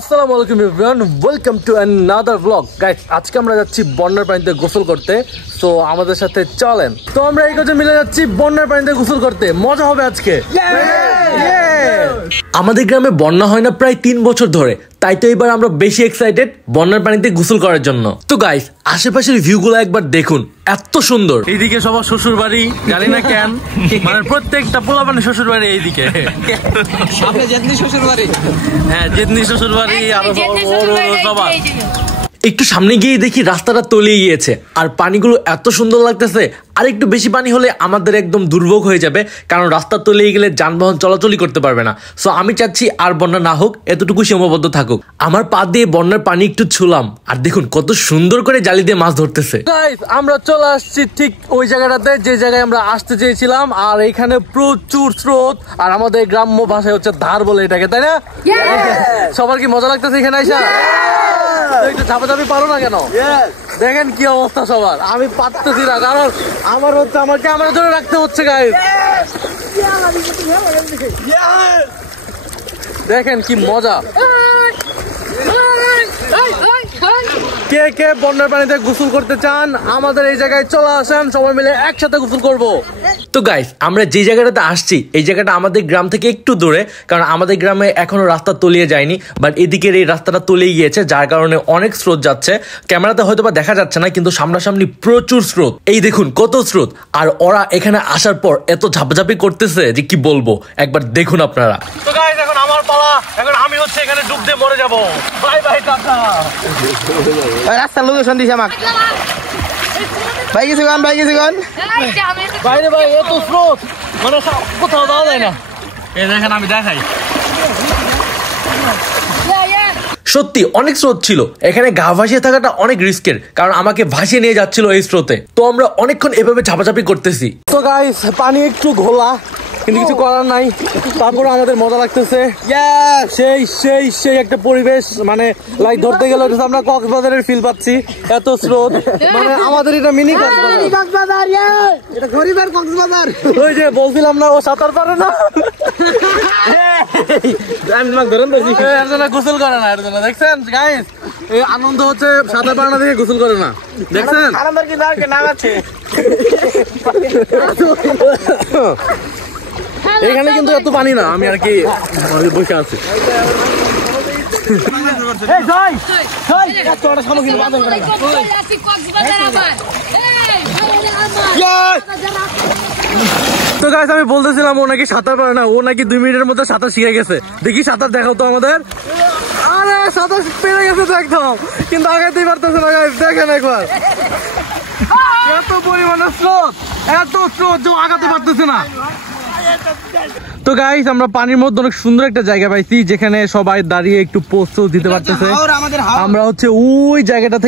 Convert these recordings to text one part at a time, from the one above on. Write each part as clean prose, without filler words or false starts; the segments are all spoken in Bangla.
আসসালামু আলাইকুম everyone, welcome to another blog. Guys, আজকে আমরা যাচ্ছি বন্যার পানিতে গোসল করতে। সো আমাদের সাথে চলেন। তো আমরা এই কাজে মিলে যাচ্ছি বন্যার পানিতে গোসল করতে। মজা হবে আজকে। আমাদের গ্রামে বন্যা হয় না প্রায় 3 বছর ধরে, তাই তো এবার আমরা বেশি এক্সাইটেড বন্যার পানিতে গোসল করার জন্য। তো গাইস, আশেপাশের ভিউগুলো একবার দেখুন, এত সুন্দর। এইদিকে সবার শ্বশুর বাড়ি, জানি না কেন, মানে প্রত্যেকটা পোলাপানের শ্বশুর বাড়ি এইদিকে। হ্যাঁ, জেদনি শ্বশুর বাড়ি আর সবার। একটু সামনে গিয়ে দেখি রাস্তাটা তলিয়ে গিয়েছে আর পানিগুলো এত সুন্দর লাগতেছে। আর একটু বেশি পানি হলে আমাদের একদম দুর্ভোগ হয়ে যাবে, কারণ রাস্তা তলিয়ে গেলে যানবাহন চলাচলই করতে পারবে না। সো আমি চাচ্ছি আর বন্যা না হোক, এতটুকু সীমাবদ্ধ থাকুক। আমার পা দিয়ে বন্যার পানি একটু ছুলাম আর দেখুন কত সুন্দর করে জালি দিয়ে মাছ ধরতেছে। গাইস, আমরা চলে আসছি ঠিক ওই জায়গাটাতে যে জায়গায় আমরা আসতে চেয়েছিলাম। আর এখানে প্রচুর স্রোত, আর আমাদের গ্রাম্য ভাষায় হচ্ছে ধার বলে এটাকে, তাই না? সবার কি মজা লাগতেছে এখানে আইসা? একটু ঝাপাঝাপি পারো না কেন? দেখেন কি অবস্থা সবার। আমি পারতেছি না, কারণ আমার ক্যামেরা ধরে রাখতে হচ্ছে। গাইস, দেখেন কি মজা। কে কে বন্যার পানিতে গোসল করতে চান আমাদের এই জায়গায় চলে আসেন, সবাই মিলে একসাথে গোসল করব। তো গাইস, আমরা যে জায়গাটাতে আসছি এই জায়গাটা আমাদের গ্রাম থেকে একটু দূরে, কারণ আমাদের গ্রামে এখনো রাস্তা তলিয়ে যায়নি, বাট এদিকের এই রাস্তাটা তলিয়ে গিয়েছে, যার কারণে অনেক স্রোত যাচ্ছে। ক্যামেরাতে হয়তো বা দেখা যাচ্ছে না, কিন্তু সামনাসামনি প্রচুর স্রোত। এই দেখুন কত স্রোত, আর ওরা এখানে আসার পর এত ঝাপাঝাপি করতেছে যে কি বলবো, একবার দেখুন আপনারা। তো গাইস, এখন আমার পালা, এখন আমি হচ্ছে এখানে ডুব দিয়ে মরে যাব। Bye bye tata. রাস্তার লোকেশন দিছে আমাকে। ভাই গেছি গান বাইরে ভাই, এত স্রোত, মানে কোথাও যাওয়া যায় না। এই দেখেন, আমি দেখাই। সত্যি অনেক স্রোত ছিল এখানে। গা ভাসিয়ে থাকাটা অনেক রিস্কের, কারণ আমাকে ভাসিয়ে নিয়ে যাচ্ছিল এই স্রোতে। তো আমরা অনেকক্ষণ এভাবে ঝাপাঝাপি করতেছি। তো গাইস, পানি একটু ঘোলা, কিন্তু কিছু করার নাই। তারপরে আমাদের মজা লাগতেছে। সেই সেই সেই একটা পরিবেশ, মানে লাইক ধরতে গেলে আমরা কক্সবাজারের ফিল পাচ্ছি। এত স্রোত, মানে আমাদের এটা মিনি কক্সবাজার। এটা গরিবের কক্সবাজার। ওই যে বলছিলাম না, ও সাঁতার পারে না। গোসল করে না, এর জন্য দেখছেন গাইস, এই আনন্দ হচ্ছে সাঁতার পারে না দেখে গোসল করে না। দেখছেন এখানে কিন্তু এত পানি না, আমি আর কি বসে আছি। তো গাইস, আমি বলতেছিলাম ও নাকি সাঁতার পারে না, ও নাকি 2 মিনিটের মধ্যে সাঁতার শিখে গেছে। দেখি সাঁতার দেখাও তো আমাদের। আরে সাঁতার পেরে গেছে তো একদম, কিন্তু আগাতেই পারতেছে না। গাইস দেখেন একবার, এত পরিমাণে স্রোত, এত স্রোত যে আগাতে পারতেছে না। তো গাইস, আমরা পানির মধ্যে অনেক সুন্দর একটা জায়গা পাইছি, যেখানে সবাই দাঁড়িয়ে একটু পোস্ট দিতে পারতেছে। আমরা হচ্ছে ওই জায়গাটা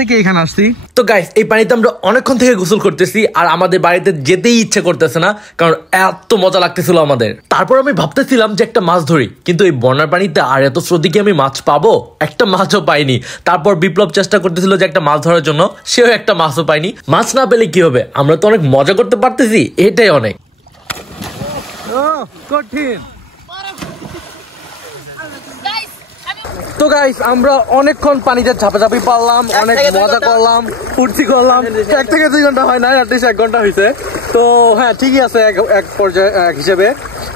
থেকে এখানে আসছি। তো গাইস, এই পানিতে আমরা অনেকক্ষণ থেকে গোসল করতেছি, আর আমাদের বাড়িতে যেতেই ইচ্ছে করতেছে না, কারণ এত মজা লাগতেছিল আমাদের। তারপর আমি ভাবতেছিলাম যে একটা মাছ ধরি, কিন্তু এই বন্যার পানিতে আর এত স্রোতে কি আমি মাছ পাবো? একটা মাছও পাইনি। তারপর বিপ্লব চেষ্টা করতেছিল যে একটা মাছ ধরার জন্য, সেও একটা মাছও পাইনি। মাছ না পেলে কি হবে, আমরা তো অনেক মজা করতে পারতেছি, এটাই অনেক কঠিন। তো গাইস, আমরা অনেকক্ষণ পানিতে ঝাপাঝাপি পারলাম, অনেক মজা করলাম, ফুর্তি করলাম। 1 থেকে 2 ঘন্টা হয় না, অ্যাটলিস্ট 1 ঘন্টা হয়েছে। তো হ্যাঁ, ঠিকই আছে এক পর্যায়ে এক হিসেবে।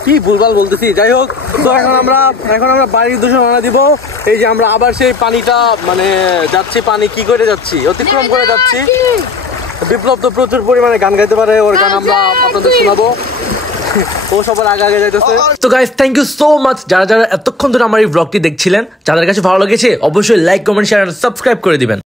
কি ভুলভাল বলতেছি, যাই হোক। তো এখন আমরা বাড়ির উদ্দেশ্যে রওনা দিব। এই যে আমরা আবার সেই পানিটা মানে যাচ্ছি, পানি কি করে যাচ্ছি, অতিক্রম করে যাচ্ছি। বিপ্লব তো প্রচুর পরিমাণে গান গাইতে পারে, ওর গান আমরা আপনাদের শোনাবো। ও সবার আগে যাইতেছে। তো guys, thank you so much যারা এতক্ষণ ধরে আমার এই ব্লগটি দেখছিলেন। যাদের কাছে ভালো লেগেছে অবশ্যই like, comment, share and subscribe করে দিবেন।